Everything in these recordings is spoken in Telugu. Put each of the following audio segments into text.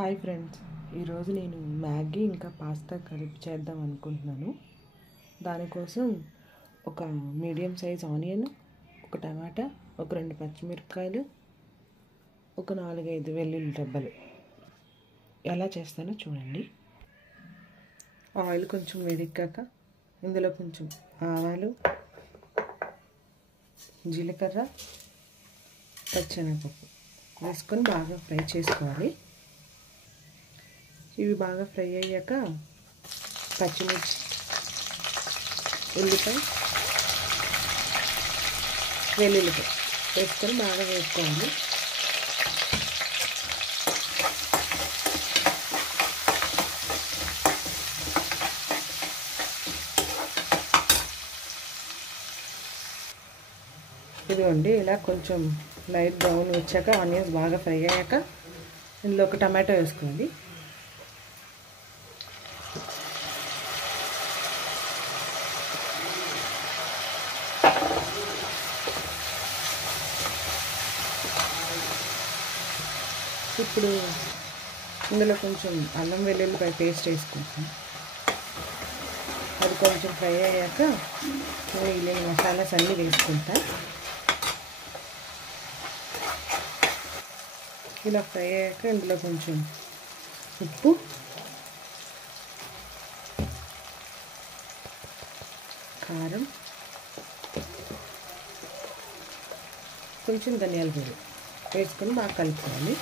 హాయ్ ఫ్రెండ్స్, ఈరోజు నేను మ్యాగీ ఇంకా పాస్తా కలిపి చేద్దాం అనుకుంటున్నాను. దానికోసం ఒక మీడియం సైజ్ ఆనియన్, ఒక టమాటా, ఒక 2 పచ్చిమిరపకాయలు, ఒక 4-5 వెల్లుల్లి రెబ్బలు. ఎలా చేస్తానో చూడండి. ఆయిల్ కొంచెం వేడెక్కాక ఇందులో కొంచెం ఆవాలు, జీలకర్ర, పచ్చెనగపప్పు వేసుకొని బాగా ఫ్రై చేసుకోవాలి. ఇవి బాగా ఫ్రై అయ్యాక పచ్చిమిర్చి, ఉల్లిపాయ, వెల్లుల్లిపాయ వేసుకొని బాగా వేసుకోవాలి. ఇదిగోండి, ఇలా కొంచెం లైట్ బ్రౌన్ వచ్చాక ఆనియన్స్ బాగా ఫ్రై అయ్యాక ఇందులో ఒక టమాటో వేసుకోవాలి. ఇప్పుడు ఇందులో కొంచెం అల్లం వెల్లుల్లిపాయ పేస్ట్ వేసుకుంటాం. అది కొంచెం ఫ్రై అయ్యాక మిగిలిన మసాలాస్ అన్నీ వేసుకుంటా. ఇలా ఫ్రై అయ్యాక ఇందులో కొంచెం ఉప్పు, కారం, కొంచెం ధనియాల పొడి వేసుకొని బాగా కలుపుకోవాలి.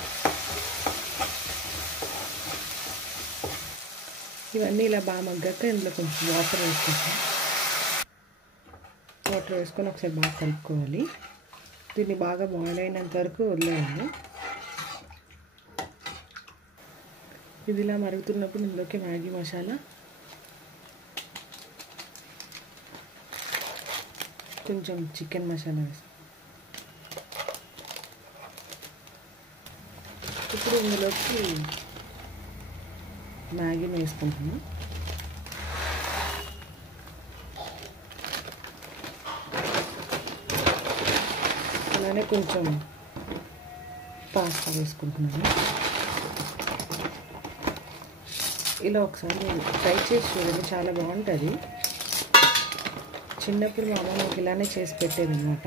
ఇవన్నీ ఇలా బాగా మగ్గాక ఇందులో కొంచెం వాటర్ వేసుకుంటాం. వాటర్ వేసుకొని ఒకసారి బాగా కలుపుకోవాలి. దీన్ని బాగా బాయిల్ అయినంత వరకు వదిలేయాలి. ఇది ఇలా మరుగుతున్నప్పుడు ఇందులోకి మ్యాగీ మసాలా, కొంచెం చికెన్ మసాలా వేస్తాం. ఇప్పుడు ఇందులోకి మ్యాగీని వేసుకుంటాము. అలానే కొంచెం పాస్తా వేసుకుంటున్నాను. ఇలా ఒకసారి ట్రై చేసి చూడండి, చాలా బాగుంటుంది. చిన్నప్పుడు మా అమ్మ నాకు ఇలానే చేసి పెట్టేది అనమాట.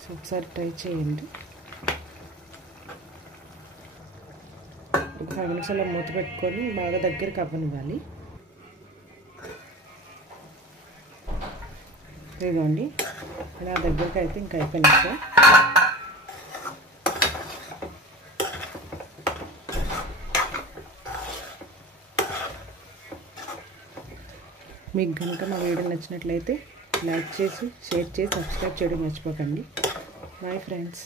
సో ఒకసారి ట్రై చేయండి. ఒక 5 నిమిషాలు మూత పెట్టుకొని బాగా దగ్గరికి అవ్వనివ్వాలి. ఇదిగోండి, ఇలా దగ్గరికి అయితే ఇంకా అయిపోయినట్టు. మీకు కనుక మా వీడియో నచ్చినట్లయితే లైక్ చేసి, షేర్ చేసి, సబ్స్క్రైబ్ చేయడం మర్చిపోకండి. Bye friends.